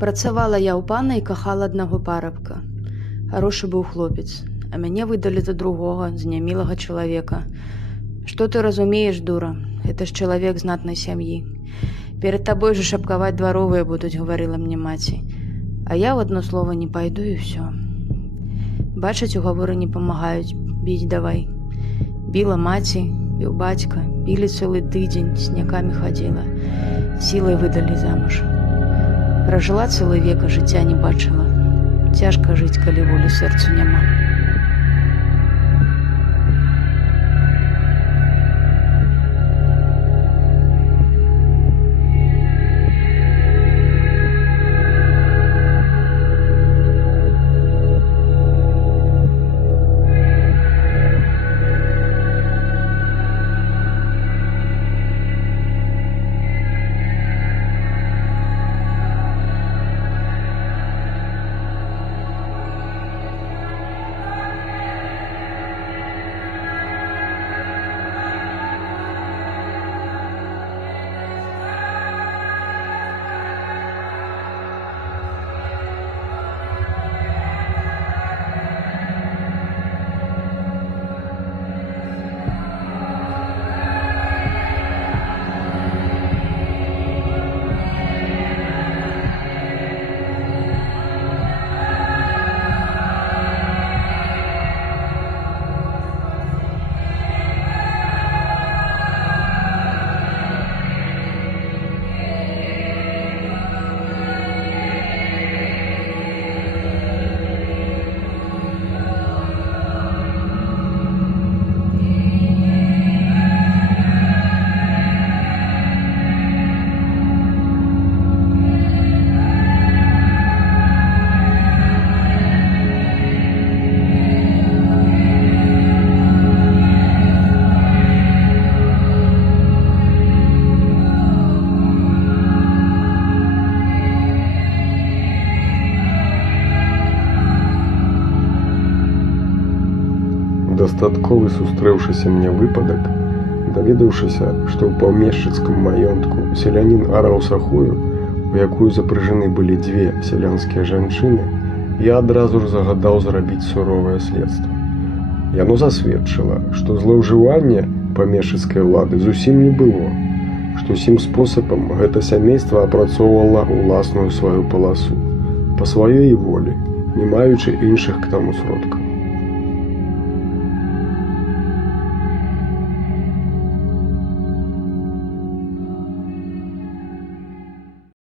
Працавала я ў пана і кахала аднаго парабка. Харошы быў хлопец, а мяне выдалі за другога, знямілага чалавека. Што ты разумееш, дура? Гэта ж чалавек знатнай сям'і. Перад табой же шапкаваць дваровыя будуць, гаварыла мне маці. А я ў адно слова не пайду і ўсё. Бачыць, угаворы не памагаюць, біць давай. Біла маці, біў бацька, білі цэлы тыдзень, снякамі хадзіла. Сілай выдалі замуж. Пражыла цэлы век, а жыцця не бачыла. Цяжка жыць, калі волі сэрцу няма. Дастатковы сустрэўшыся мне выпадак, даведаўшыся, што ў паўмешчыцкім маёнтку селянін араў сахою, у якую запрыжаны былі дзве сялянскія жанчыны, я адразу ж загадаў зрабіць суровае следства. Яно засведчыла, што злоўжывання памешчыцкай улады зусім не было, што сім спосабам гэта сямейства апрацоўвала ўласную сваю паласу, па сваёй волі, не маючы іншых к таму сродкаў.